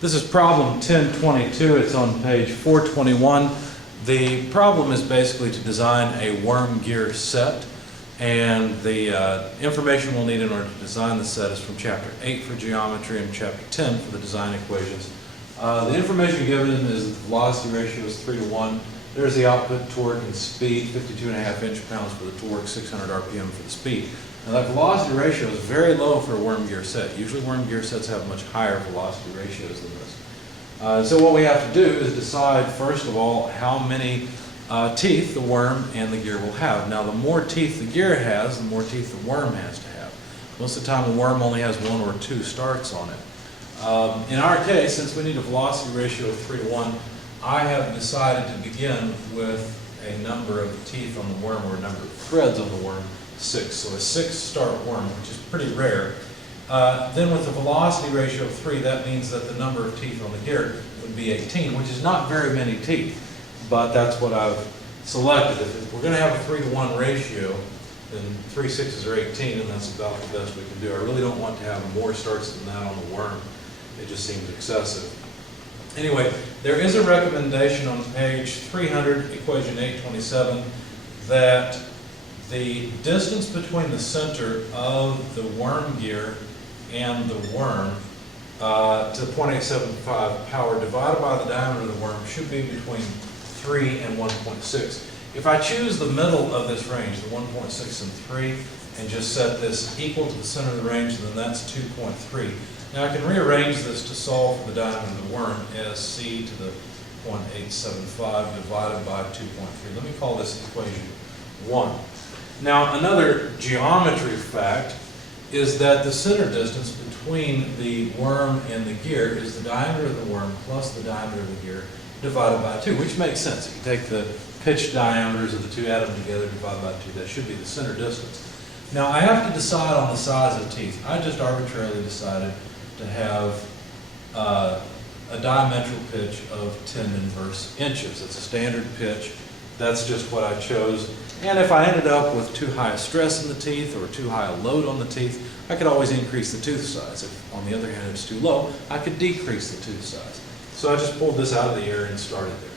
This is problem 1022. It's on page 421. The problem is basically to design a worm gear set, and the information we'll need in order to design the set is from chapter 8 for geometry and chapter 10 for the design equations. The information given is that the velocity ratio is 3 to 1. There's the output torque and speed, 52.5 inch-pounds for the torque, 600 RPM for the speed. Now that velocity ratio is very low for a worm gear set. Usually worm gear sets have much higher velocity ratios than this. So what we have to do is decide, first of all, how many teeth the worm and the gear will have. Now the more teeth the gear has, the more teeth the worm has to have. Most of the time the worm only has 1 or 2 starts on it. In our case, since we need a velocity ratio of 3 to 1, I have decided to begin with a number of teeth on the worm, or a number of threads on the worm, 6. So a 6-start worm, which is pretty rare. Then with the velocity ratio of 3, that means that the number of teeth on the gear would be 18, which is not very many teeth, but that's what I've selected. If we're going to have a 3 to 1 ratio, then 3 6s are 18, and that's about the best we can do. I really don't want to have more starts than that on the worm. It just seems excessive. Anyway, there is a recommendation on page 300, equation 827, that the distance between the center of the worm gear and the worm to 0.875 power divided by the diameter of the worm should be between 3 and 1.6. If I choose the middle of this range, the 1.6 and 3, and just set this equal to the center of the range, then that's 2.3. Now I can rearrange this to solve for the diameter of the worm as c to the 0.875 divided by 2.3. Let me call this equation 1. Now another geometry fact is that the center distance between the worm and the gear is the diameter of the worm plus the diameter of the gear divided by 2, which makes sense. If you take the pitch diameters of the 2, add them together, divide by 2, that should be the center distance. Now I have to decide on the size of teeth. I just arbitrarily decided to have a diametral pitch of 10 inverse inches. It's a standard pitch. That's just what I chose. And if I ended up with too high a stress in the teeth or too high a load on the teeth, I could always increase the tooth size. If, on the other hand, it's too low, I could decrease the tooth size. So I just pulled this out of the air and started there.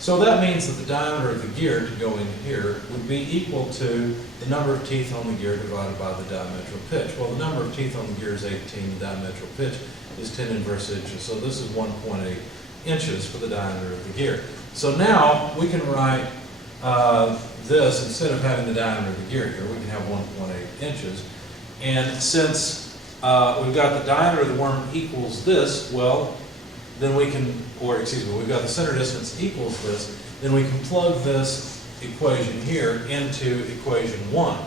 So that means that the diameter of the gear to go in here would be equal to the number of teeth on the gear divided by the diametral pitch. Well, the number of teeth on the gear is 18, the diametral pitch is 10 inverse inches. So this is 1.8 inches for the diameter of the gear. So now we can write this, instead of having the diameter of the gear here, we can have 1.8 inches. And since we've got the diameter of the worm equals this, well, then we can, or excuse me, we've got the center distance equals this, then we can plug this equation here into equation 1.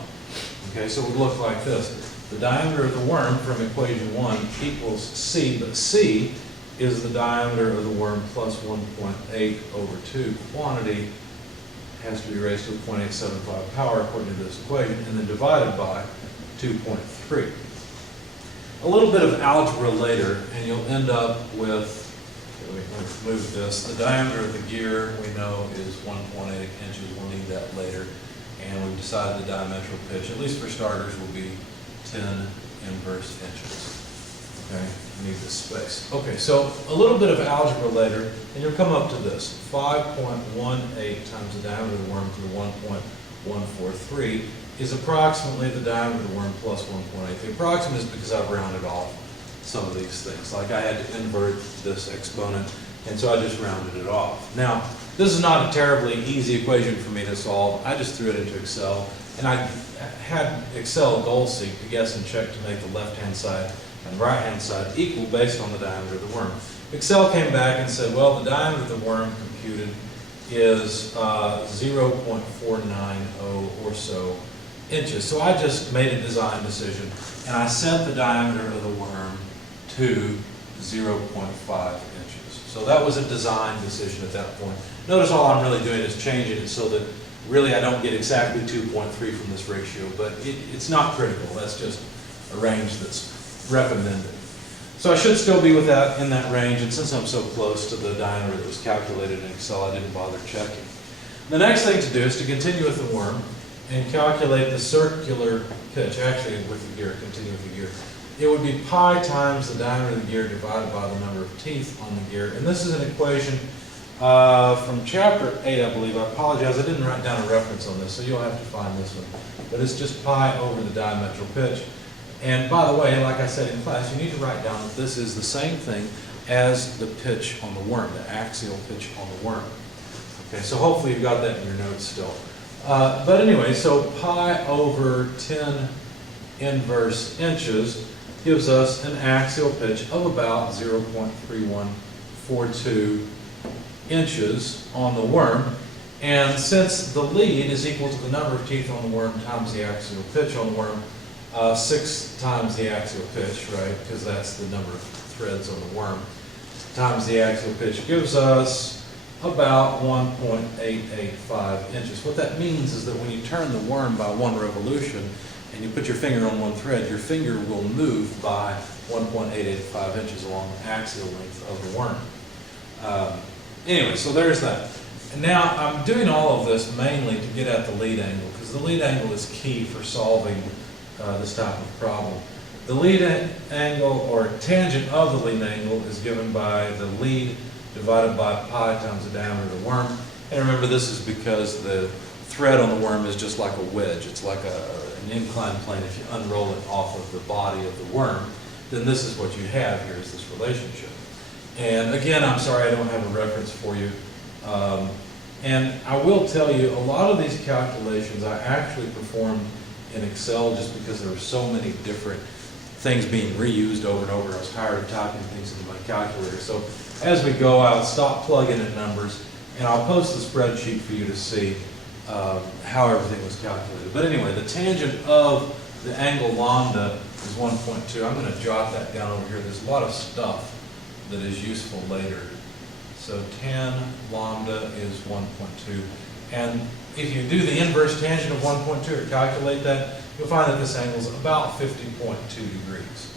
Okay, so it would look like this. The diameter of the worm from equation 1 equals c, but c is the diameter of the worm plus 1.8 over 2 quantity, has to be raised to 0.875 power according to this equation, and then divided by 2.3. A little bit of algebra later, and you'll end up with, let's move this, the diameter of the gear we know is 1.8 inches, we'll need that later, and we've decided the diametral pitch, at least for starters, will be 10 inverse inches. Okay, I need this space. Okay, so a little bit of algebra later, and you'll come up to this, 5.18 times the diameter of the worm to the 1.143 is approximately the diameter of the worm plus 1.8. The approximate is because I've rounded off some of these things. Like I had to invert this exponent, and so I just rounded it off. Now, this is not a terribly easy equation for me to solve. I just threw it into Excel, and I had Excel goal seek to guess and check to make the left-hand side and right-hand side equal based on the diameter of the worm. Excel came back and said, well, the diameter of the worm computed is 0.490 or so inches. So I just made a design decision, and I set the diameter of the worm to 0.5 inches. So that was a design decision at that point. Notice all I'm really doing is changing it so that really I don't get exactly 2.3 from this ratio, but it's not critical. That's just a range that's recommended. So I should still be in that range, and since I'm so close to the diameter that was calculated in Excel, I didn't bother checking. The next thing to do is to continue with the worm and calculate the circular pitch, actually with the gear, continue with the gear. it would be pi times the diameter of the gear divided by the number of teeth on the gear. And this is an equation from chapter 8, I believe. I apologize, I didn't write down a reference on this, so you'll have to find this one. But it's just pi over the diametral pitch. And by the way, like I said in class, you need to write down that this is the same thing as the pitch on the worm, the axial pitch on the worm. Okay, so hopefully you've got that in your notes still. But anyway, so pi over 10 inverse inches gives us an axial pitch of about 0.3142 inches on the worm. And since the lead is equal to the number of teeth on the worm times the axial pitch on the worm, 6 times the axial pitch, right, because that's the number of threads on the worm, times the axial pitch gives us about 1.885 inches. What that means is that when you turn the worm by 1 revolution and you put your finger on one thread, your finger will move by 1.885 inches along the axial length of the worm. Anyway, so there's that. And now I'm doing all of this mainly to get at the lead angle, because the lead angle is key for solving this type of problem. The lead angle, or tangent of the lead angle, is given by the lead divided by pi times the diameter of the worm. And remember, this is because the thread on the worm is just like a wedge. It's like an inclined plane. If you unroll it off of the body of the worm, then this is what you have here, is this relationship. And again, I'm sorry I don't have a reference for you. And I will tell you, a lot of these calculations I actually performed in Excel just because there were so many different things being reused over and over. I was tired of typing things into my calculator. So as we go, I'll stop plugging in numbers, and I'll post the spreadsheet for you to see how everything was calculated. But anyway, the tangent of the angle lambda is 1.2. I'm going to jot that down over here. There's a lot of stuff that is useful later. So tan lambda is 1.2. And if you do the inverse tangent of 1.2 or calculate that, you'll find that this angle is about 50.2 degrees.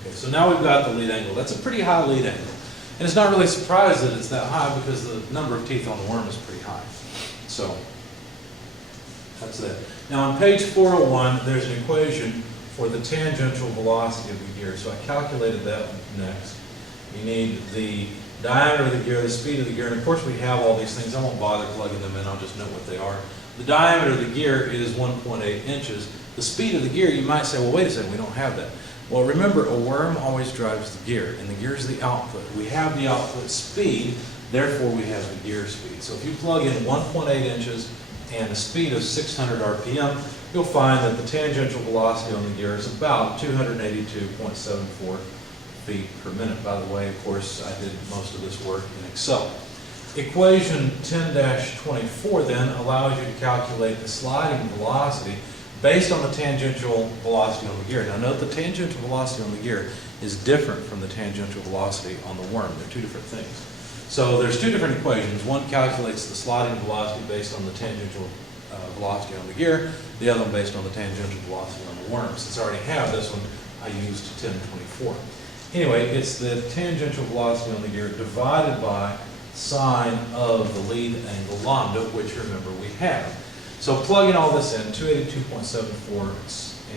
Okay, so now we've got the lead angle. That's a pretty high lead angle. And it's not really surprised that it's that high because the number of teeth on the worm is pretty high. So that's it. Now on page 401, there's an equation for the tangential velocity of the gear. So I calculated that next. You need the diameter of the gear, the speed of the gear, and of course we have all these things. I won't bother plugging them in, I'll just note what they are. The diameter of the gear is 1.8 inches. The speed of the gear, you might say, well, wait a second, we don't have that. Well, remember, a worm always drives the gear, and the gear is the output. We have the output speed, therefore we have the gear speed. So if you plug in 1.8 inches and a speed of 600 RPM, you'll find that the tangential velocity on the gear is about 282.74 feet per minute. By the way, of course, I did most of this work in Excel. Equation 10-24 then allows you to calculate the sliding velocity based on the tangential velocity on the gear. Now note the tangential velocity on the gear is different from the tangential velocity on the worm. They're two different things. So there's two different equations. One calculates the sliding velocity based on the tangential velocity on the gear, the other one based on the tangential velocity on the worm. Since I already have this one, I used 10-24. Anyway, it's the tangential velocity on the gear divided by sine of the lead angle lambda, which remember we have. So plugging all this in, 282.74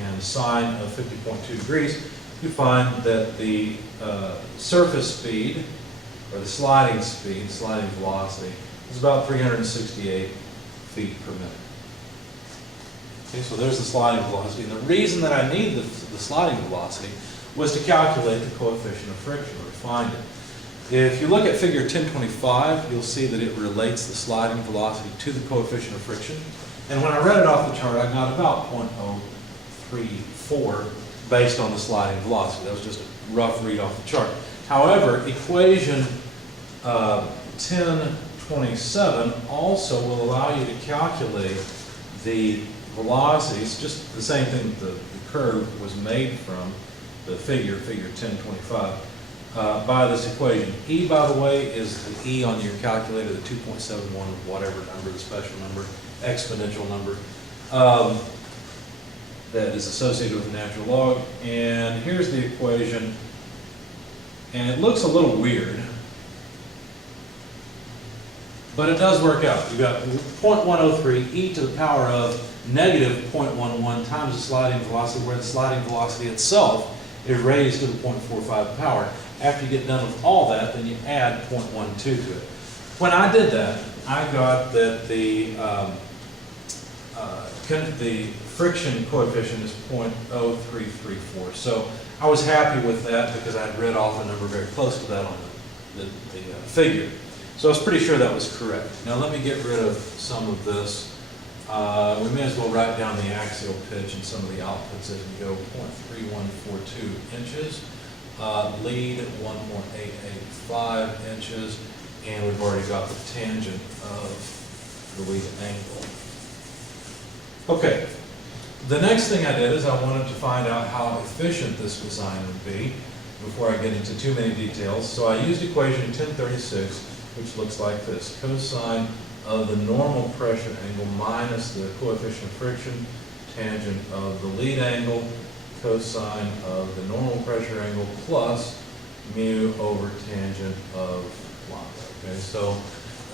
and sine of 50.2 degrees, you find that the surface speed, or the sliding speed, sliding velocity, is about 368 feet per minute. Okay, so there's the sliding velocity. And the reason that I need the sliding velocity was to calculate the coefficient of friction, or to find it. If you look at figure 1025, you'll see that it relates the sliding velocity to the coefficient of friction. And when I read it off the chart, I got about 0.034 based on the sliding velocity. That was just a rough read off the chart. However, equation 1027 also will allow you to calculate the velocity. It's just the same thing that the curve was made from, the figure 1025. By this equation. E, by the way, is the E on your calculator, the 2.71, whatever number, the special number, exponential number, that is associated with the natural log. And here's the equation, and it looks a little weird, but it does work out. You've got 0.103 e to the power of negative 0.11 times the sliding velocity, where the sliding velocity itself is raised to the 0.45 power. After you get done with all that, then you add 0.12 to it. When I did that, I got that the friction coefficient is 0.0334. So I was happy with that because I'd read off a number very close to that on the figure. So I was pretty sure that was correct. Now let me get rid of some of this. We may as well write down the axial pitch and some of the outputs as we go. 0.3142 inches, lead 1.885 inches, and we've already got the tangent of the lead angle. Okay, the next thing I did is I wanted to find out how efficient this design would be before I get into too many details. So I used equation 1036, which looks like this. Cosine of the normal pressure angle minus the coefficient of friction, tangent of the lead angle, cosine of the normal pressure angle plus mu over tangent of lambda. Okay, so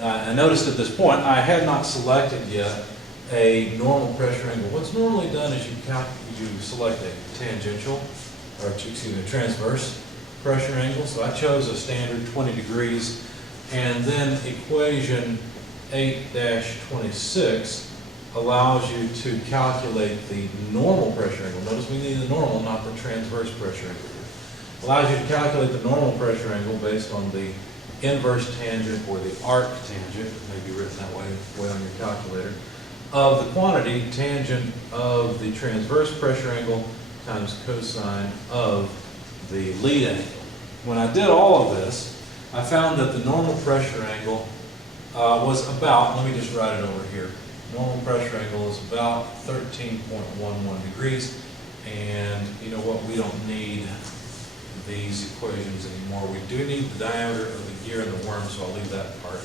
I noticed at this point I had not selected yet a normal pressure angle. What's normally done is you select a tangential, or excuse me, a transverse pressure angle. So I chose a standard 20 degrees, and then equation 8-26 allows you to calculate the normal pressure angle. Notice we need the normal, not the transverse pressure angle. Allows you to calculate the normal pressure angle based on the inverse tangent or the arc tangent, it may be written that way on your calculator, of the quantity tangent of the transverse pressure angle times cosine of the lead angle. When I did all of this, I found that the normal pressure angle was about, let me just write it over here, normal pressure angle is about 13.11 degrees, and you know what, we don't need these equations anymore. We do need the diameter of the gear and the worm, so I'll leave that part.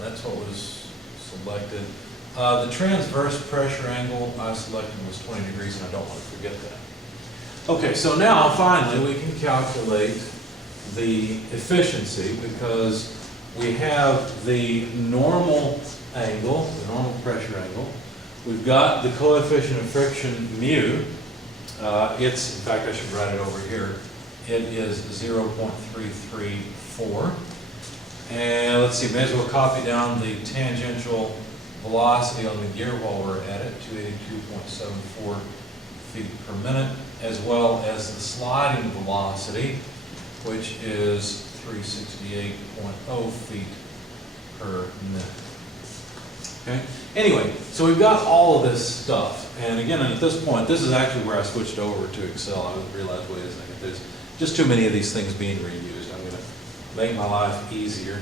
That's what was selected. The transverse pressure angle I selected was 20 degrees, and I don't want to forget that. Okay, so now finally we can calculate the efficiency because we have the normal angle, the normal pressure angle. We've got the coefficient of friction mu. It's, in fact, I should write it over here. It is 0.334. And let's see, may as well copy down the tangential velocity on the gear while we're at it, 282.74 feet per minute, as well as the sliding velocity, which is 368.0 feet per minute. Okay. Anyway, so we've got all of this stuff, and again, at this point, this is actually where I switched over to Excel. I realized, wait a second, there's just too many of these things being reused. I'm going to make my life easier.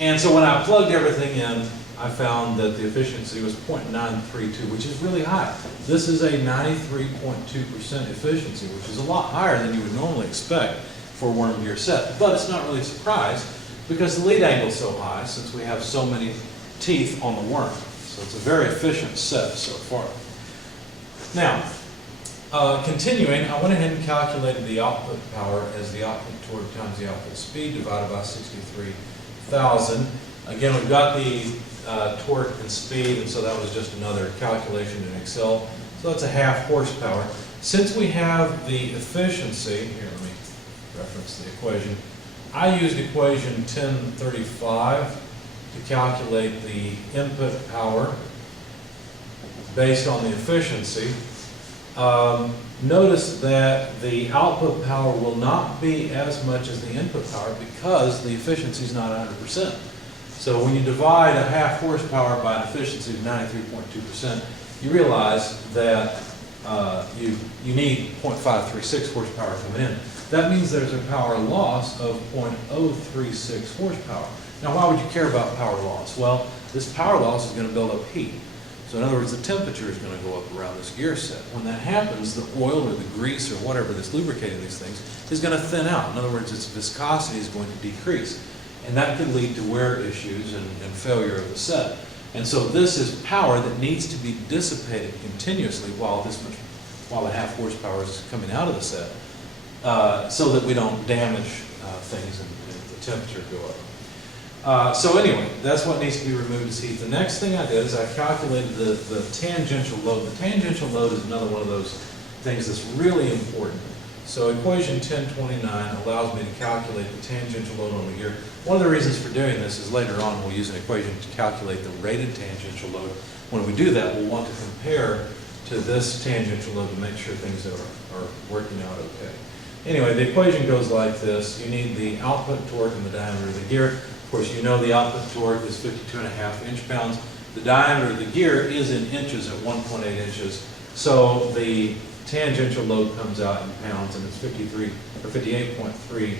And so when I plugged everything in, I found that the efficiency was 0.932, which is really high. This is a 93.2% efficiency, which is a lot higher than you would normally expect for a worm gear set. But it's not really a surprise because the lead angle is so high since we have so many teeth on the worm. So it's a very efficient set so far. Now, continuing, I went ahead and calculated the output power as the output torque times the output speed divided by 63,000. Again, we've got the torque and speed, and so that was just another calculation in Excel. So that's a half horsepower. Since we have the efficiency, here let me reference the equation. I used equation 1035 to calculate the input power based on the efficiency. Notice that the output power will not be as much as the input power because the efficiency is not 100%. So when you divide a half horsepower by an efficiency of 93.2%, you realize that you need 0.536 horsepower coming in. That means there's a power loss of 0.036 horsepower. Now, why would you care about power loss? Well, this power loss is going to build up heat. So in other words, the temperature is going to go up around this gear set. When that happens, the oil or the grease or whatever that's lubricating these things is going to thin out. In other words, its viscosity is going to decrease. And that could lead to wear issues and failure of the set. And so this is power that needs to be dissipated continuously while the half horsepower is coming out of the set, so that we don't damage things and the temperature go So anyway, that's what needs to be removed is heat. The next thing I did is I calculated the tangential load. The tangential load is another one of those things that's really important. So equation 1029 allows me to calculate the tangential load on the gear. One of the reasons for doing this is later on we'll use an equation to calculate the rated tangential load. When we do that, we'll want to compare to this tangential load to make sure things are working out okay. Anyway, the equation goes like this. You need the output torque and the diameter of the gear. Of course, you know the output torque is 52.5 inch-pounds. The diameter of the gear is in inches at 1.8 inches. So the tangential load comes out in pounds, and it's 58.3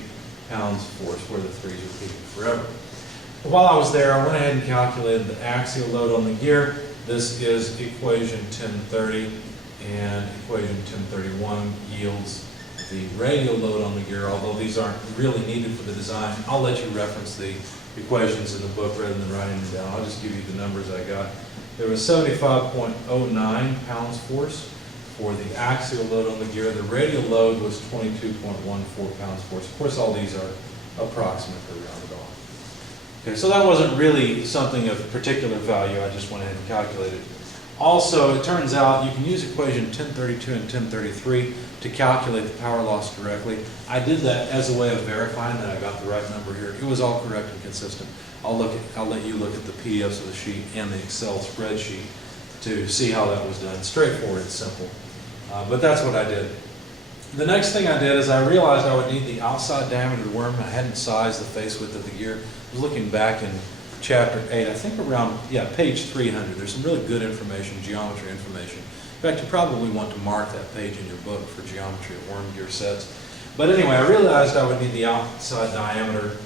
pounds force, where the 3's repeating forever. While I was there, I went ahead and calculated the axial load on the gear. This is equation 1030, and equation 1031 yields the radial load on the gear. Although these aren't really needed for the design, I'll let you reference the equations in the book rather than writing them down. I'll just give you the numbers I got. There was 75.09 pounds force for the axial load on the gear. The radial load was 22.14 pounds force. Of course, all these are approximate or rounded off. Okay, so that wasn't really something of particular value. I just went ahead and calculated. Also, it turns out you can use equation 1032 and 1033 to calculate the power loss directly. I did that as a way of verifying that I got the right number here. It was all correct and consistent. I'll let you look at the PDFs of the sheet and the Excel spreadsheet to see how that was done. Straightforward and simple. But that's what I did. The next thing I did is I realized I would need the outside diameter of the worm. I hadn't sized the face width of the gear. I was looking back in chapter 8, I think around, page 300. There's some really good information, geometry information. In fact, you probably want to mark that page in your book for geometry of worm gear sets. But anyway, I realized I would need the outside diameter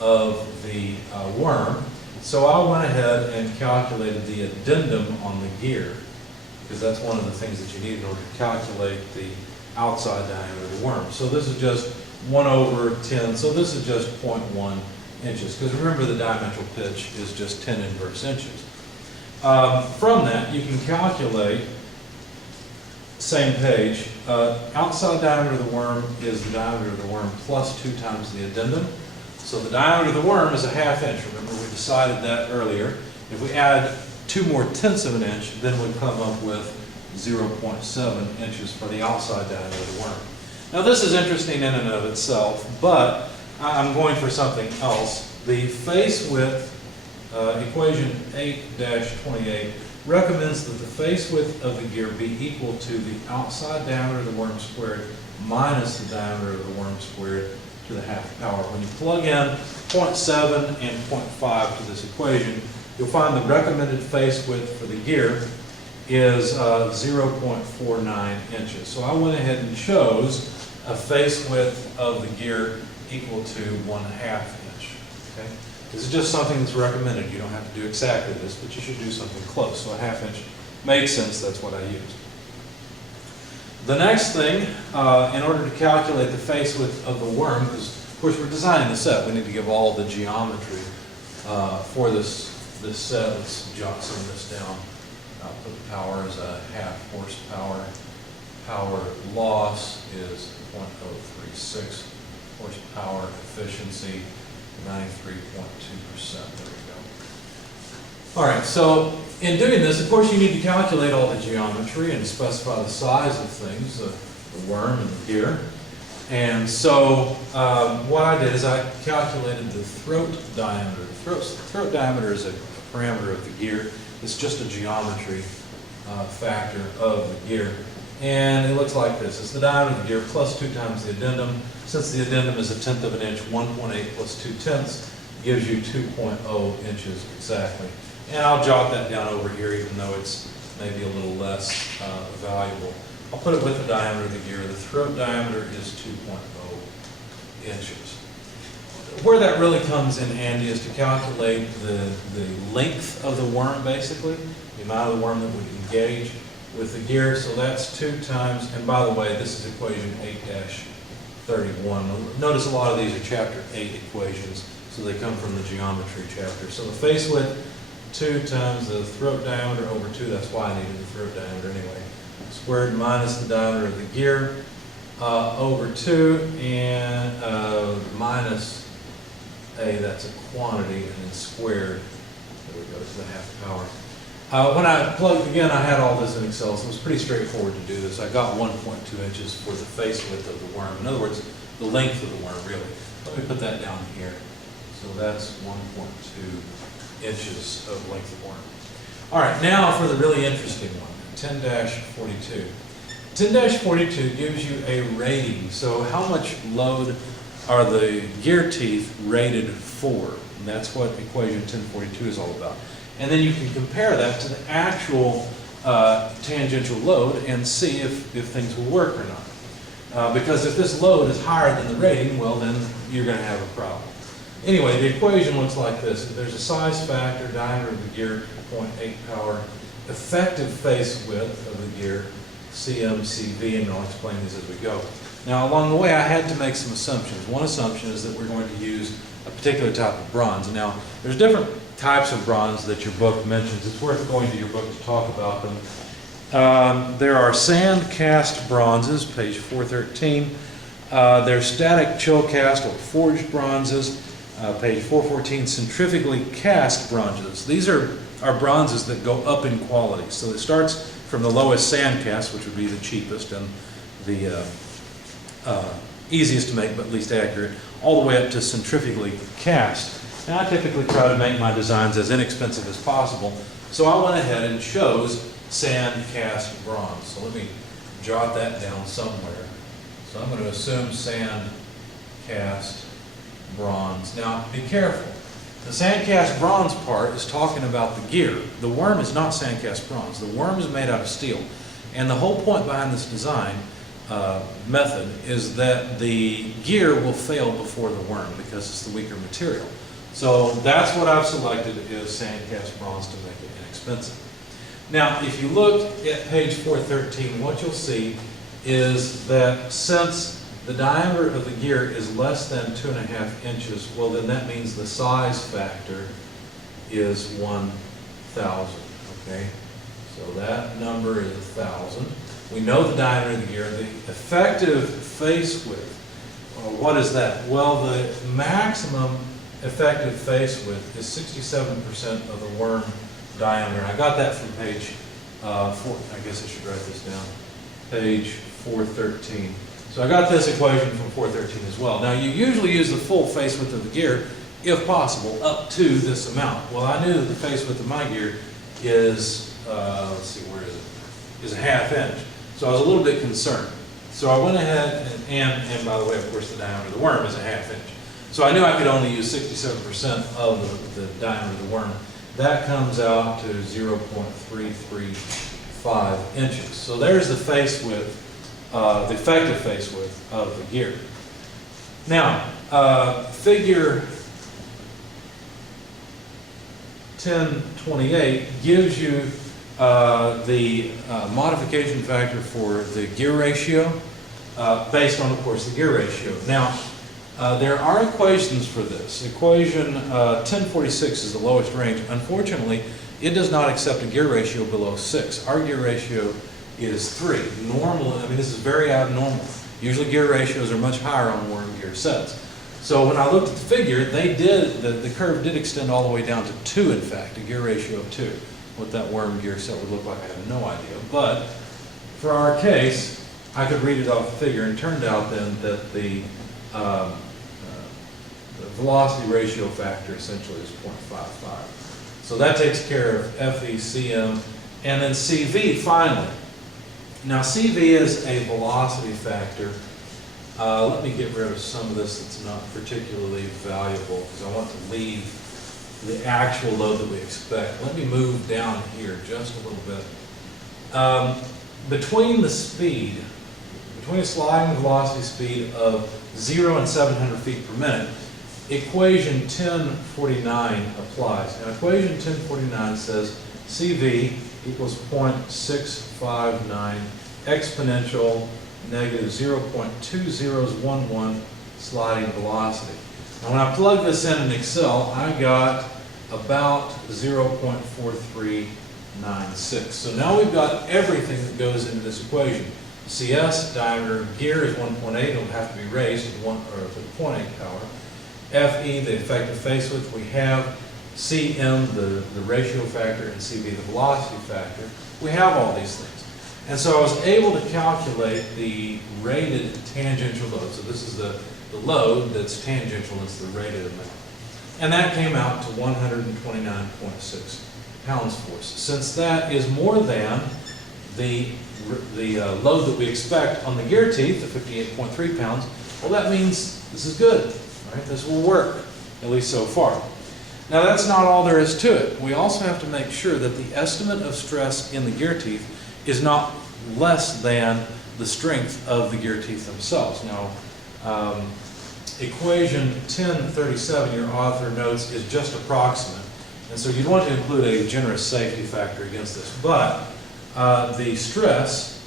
of the worm. So I went ahead and calculated the addendum on the gear, because that's one of the things that you need in order to calculate the outside diameter of the worm. So this is just 1/10, so this is just 0.1 inches, because remember the diametral pitch is just 10 inverse inches. From that, you can calculate, same page, outside diameter of the worm is the diameter of the worm plus 2 times the addendum. So the diameter of the worm is a 1/2 inch. Remember, we decided that earlier. If we add 2 more tenths of an inch, then we come up with 0.7 inches for the outside diameter of the worm. Now this is interesting in and of itself, but I'm going for something else. The face width, equation 8-28, recommends that the face width of the gear be equal to the outside diameter of the worm squared minus the diameter of the worm squared to the 1/2 power. When you plug in 0.7 and 0.5 to this equation, you'll find the recommended face width for the gear is 0.49 inches. So I went ahead and chose a face width of the gear equal to 1/2 inch. Okay? This is just something that's recommended. You don't have to do exactly this, but you should do something close. So a 1/2 inch makes sense. That's what I used. The next thing, in order to calculate the face width of the worm, because of course we're designing the set, we need to give all the geometry for this set. Let's jot some of this down. Output power is a 1/2 horsepower. Power loss is 0.036. Horsepower efficiency, 93.2%. There we go. All right, so in doing this, of course, you need to calculate all the geometry and specify the size of things, the worm and the gear. And so what I did is I calculated the throat diameter. The throat diameter is a parameter of the gear. It's just a geometry factor of the gear. And it looks like this. It's the diameter of the gear plus 2 times the addendum. Since the addendum is 1/10 of an inch, 1.8 plus 2/10 gives you 2.0 inches exactly. And I'll jot that down over here, even though it's maybe a little less valuable. I'll put it with the diameter of the gear. The throat diameter is 2.0 inches. Where that really comes in handy is to calculate the length of the worm, basically, the amount of the worm that would engage with the gear. So that's 2 times, and by the way, this is equation 8-31. Notice a lot of these are chapter 8 equations, so they come from the geometry chapter. So the face width, 2 times the throat diameter over 2, that's why I needed the throat diameter anyway, squared minus the diameter of the gear over 2, and minus A, that's a quantity, and then squared, there we go, to the half power. When I plugged again, I had all this in Excel, so it was pretty straightforward to do this. I got 1.2 inches for the face width of the worm. In other words, the length of the worm, really. Let me put that down here. So that's 1.2 inches of length of worm. All right, now for the really interesting one, 10-42. 10-42 gives you a rating. So how much load are the gear teeth rated for? And that's what equation 1042 is all about. And then you can compare that to the actual tangential load and see if things will work or not. Because if this load is higher than the rating, well then you're going to have a problem. Anyway, the equation looks like this. There's a size factor, diameter of the gear, 0.8 power, effective face width of the gear, cm/cv, and I'll explain these as we go. Now, along the way, I had to make some assumptions. One assumption is that we're going to use a particular type of bronze. Now, there's different types of bronze that your book mentions. It's worth going to your book to talk about them. There are sand cast bronzes, page 413. There's static chill cast or forged bronzes, page 414. Centrifugally cast bronzes. These are bronzes that go up in quality. So it starts from the lowest sand cast, which would be the cheapest and the easiest to make but least accurate, all the way up to centrifugally cast. Now I typically try to make my designs as inexpensive as possible, so I went ahead and chose sand cast bronze. So let me jot that down somewhere. So I'm going to assume sand cast bronze. Now be careful. The sand cast bronze part is talking about the gear. The worm is not sand cast bronze. The worm is made out of steel. And the whole point behind this design method is that the gear will fail before the worm because it's the weaker material. So that's what I've selected is sand cast bronze to make it inexpensive. Now, if you look at page 413, what you'll see is that since the diameter of the gear is less than 2.5 inches, well then that means the size factor is 1,000, okay? So that number is 1,000. We know the diameter of the gear. The effective face width, what is that? Well, the maximum effective face width is 67% of the worm diameter. I got that from page 4, I guess I should write this down, page 413. So I got this equation from 413 as well. Now you usually use the full face width of the gear, if possible, up to this amount. Well, I knew that the face width of my gear is, let's see, where is it? Is a 1/2 inch. So I was a little bit concerned. So I went ahead and by the way, of course, the diameter of the worm is a 1/2 inch. So I knew I could only use 67% of the diameter of the worm. That comes out to 0.335 inches. So there's the face width, the effective face width of the gear. Now, figure 1028 gives you the modification factor for the gear ratio based on, of course, the gear ratio. Now, there are equations for this. Equation 1046 is the lowest range. Unfortunately, it does not accept a gear ratio below 6. Our gear ratio is 3. Normally, I mean, this is very abnormal. Usually gear ratios are much higher on worm gear sets. So when I looked at the figure, the curve did extend all the way down to 2, in fact, a gear ratio of 2. What that worm gear set would look like, I have no idea. But for our case, I could read it off the figure, and it turned out then that the velocity ratio factor essentially is 0.55. So that takes care of FE, CM, and then CV finally. Now CV is a velocity factor. Let me get rid of some of this that's not particularly valuable because I want to leave the actual load that we expect. Let me move down here just a little bit. Between the sliding velocity speed of 0 and 700 feet per minute, equation 1049 applies. Now equation 1049 says CV equals 0.659 exponential negative 0.2011 sliding velocity. Now when I plug this in Excel, I got about 0.4396. So now we've got everything that goes into this equation. CS, diameter of gear, is 1.8. It'll have to be raised to 0.8 power. FE, the effective face width. We have CM, the ratio factor, and CV, the velocity factor. We have all these things. And so I was able to calculate the rated tangential load. So this is the load that's tangential, it's the rated amount. And that came out to 129.6 pounds force. Since that is more than the load that we expect on the gear teeth, the 58.3 pounds, well, that means this is good, right? This will work, at least so far. Now, that's not all there is to it. We also have to make sure that the estimate of stress in the gear teeth is not less than the strength of the gear teeth themselves. Now, equation 1037, your author notes, is just approximate. And so you'd want to include a generous safety factor against this. But the stress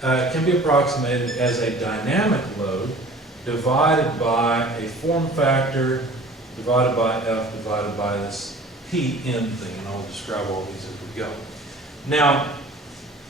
can be approximated as a dynamic load divided by a form factor divided by F divided by this Pn thing. And I'll describe all these as we go. Now,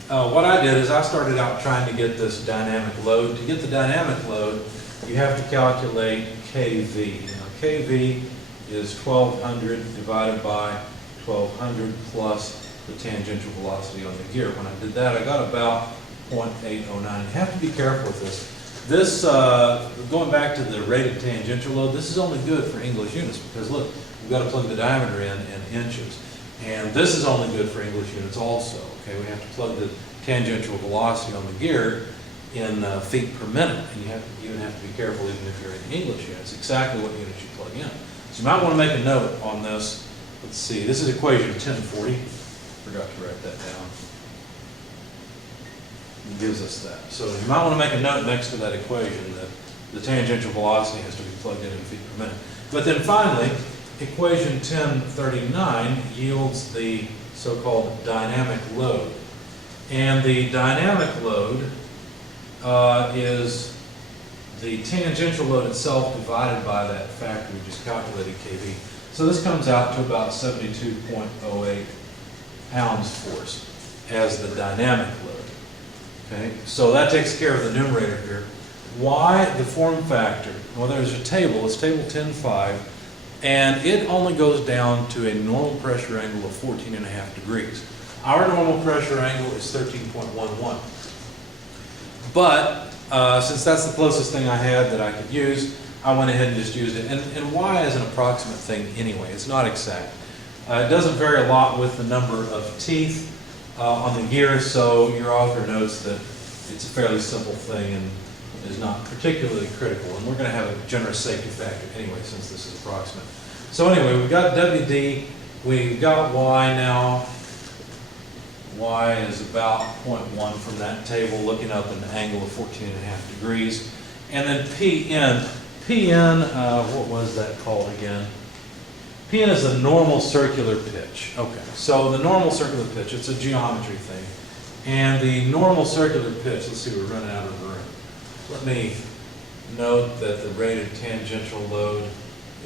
what I did is I started out trying to get this dynamic load. To get the dynamic load, you have to calculate kV. Now, kV is 1200 divided by 1200 plus the tangential velocity on the gear. When I did that, I got about 0.809. You have to be careful with this. This, going back to the rated tangential load, this is only good for English units because look, we've got to plug the diameter in inches. And this is only good for English units also. Okay, we have to plug the tangential velocity on the gear in feet per minute. And you even have to be careful even if you're in English units, exactly what units you plug in. So you might want to make a note on this. Let's see, this is equation 1040. Forgot to write that down. It gives us that. So you might want to make a note next to that equation that the tangential velocity has to be plugged in feet per minute. But then finally, equation 1039 yields the so-called dynamic load. And the dynamic load is the tangential load itself divided by that factor we just calculated, kV. So this comes out to about 72.08 pounds force as the dynamic load. Okay, so that takes care of the numerator here. Why the form factor? Well, there's a table, it's table 10.5, and it only goes down to a normal pressure angle of 14.5 degrees. Our normal pressure angle is 13.11. But since that's the closest thing I had that I could use, I went ahead and just used it. And Y is an approximate thing anyway, it's not exact. It doesn't vary a lot with the number of teeth on the gear, so your author notes that it's a fairly simple thing and is not particularly critical. And we're going to have a generous safety factor anyway, since this is approximate. So anyway, we've got WD, we've got Y now. Y is about 0.1 from that table, looking up an angle of 14.5 degrees. And then PN. PN, what was that called again? PN is the normal circular pitch. Okay, so the normal circular pitch, it's a geometry thing. And the normal circular pitch, let's see, we're running out of the room. Let me note that the rated tangential load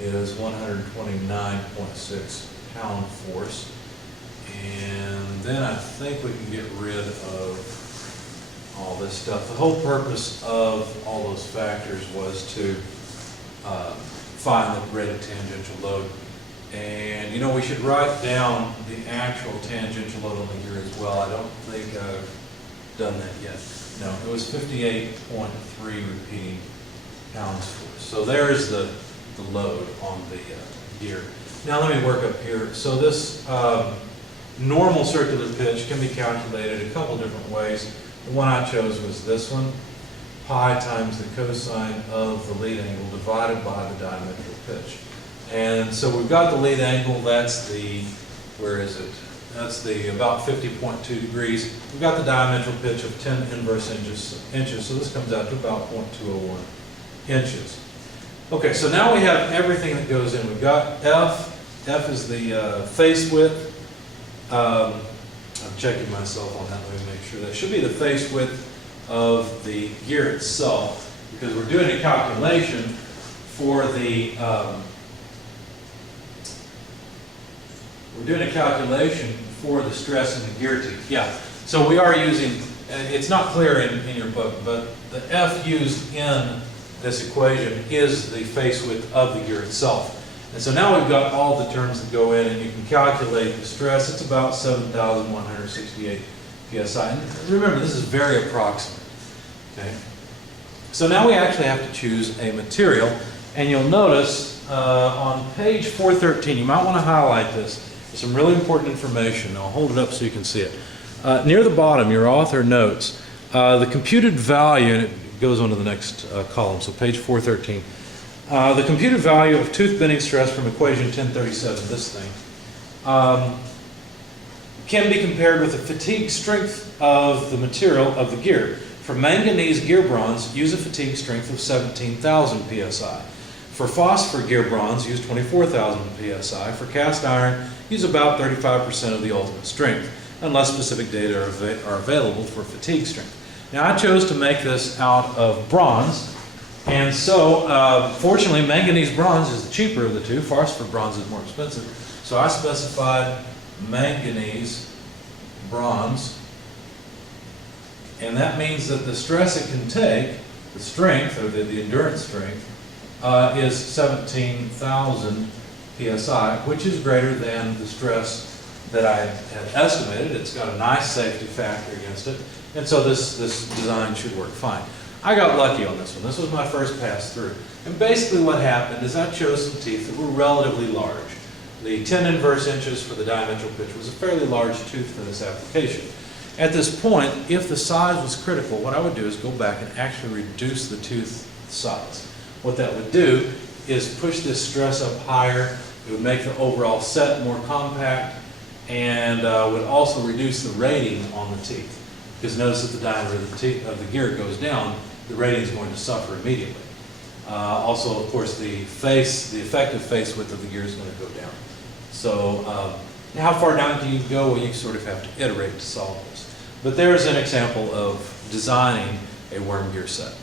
is 129.6 pound force. And then I think we can get rid of all this stuff. The whole purpose of all those factors was to find the rated tangential load. And you know, we should write down the actual tangential load on the gear as well. I don't think I've done that yet. No, it was 58.3 repeating pounds force. So there's the load on the gear. Now let me work up here. So this normal circular pitch can be calculated a couple different ways. The one I chose was this one, pi times the cosine of the lead angle divided by the diametral pitch. And so we've got the lead angle, that's the, where is it? That's the about 50.2 degrees. We've got the diametral pitch of 10 inverse inches, so this comes out to about 0.201 inches. Okay, so now we have everything that goes in. We've got F. F is the face width. I'm checking myself on that, let me make sure. That should be the face width of the gear itself, because we're doing a calculation for the stress in the gear teeth. Yeah, so we are using, it's not clear in your book, but the F used in this equation is the face width of the gear itself. And so now we've got all the terms that go in, and you can calculate the stress. It's about 7,168 psi. And remember, this is very approximate. Okay. So now we actually have to choose a material, and you'll notice on page 413, you might want to highlight this. There's some really important information. I'll hold it up so you can see it. Near the bottom, your author notes the computed value, and it goes on to the next column, so page 413. The computed value of tooth bending stress from equation 1037, this thing, can be compared with the fatigue strength of the material of the gear. For manganese gear bronze, use a fatigue strength of 17,000 psi. For phosphor gear bronze, use 24,000 psi. For cast iron, use about 35% of the ultimate strength, unless specific data are available for fatigue strength. Now, I chose to make this out of bronze, and so fortunately manganese bronze is the cheaper of the two. Phosphor bronze is more expensive. So I specified manganese bronze, and that means that the stress it can take, the strength, or the endurance strength, is 17,000 psi, which is greater than the stress that I had estimated. It's got a nice safety factor against it, and so this design should work fine. I got lucky on this one. This was my first pass through. And basically what happened is I chose some teeth that were relatively large. The 10 inverse inches for the diametral pitch was a fairly large tooth for this application. At this point, if the size was critical, what I would do is go back and actually reduce the tooth size. What that would do is push this stress up higher. It would make the overall set more compact, and would also reduce the rating on the teeth. Because notice that the diameter of the gear goes down, the rating is going to suffer immediately. Also, of course, the effective face width of the gear is going to go down. So how far down can you go? Well, you sort of have to iterate to solve this. But there's an example of designing a worm gear set.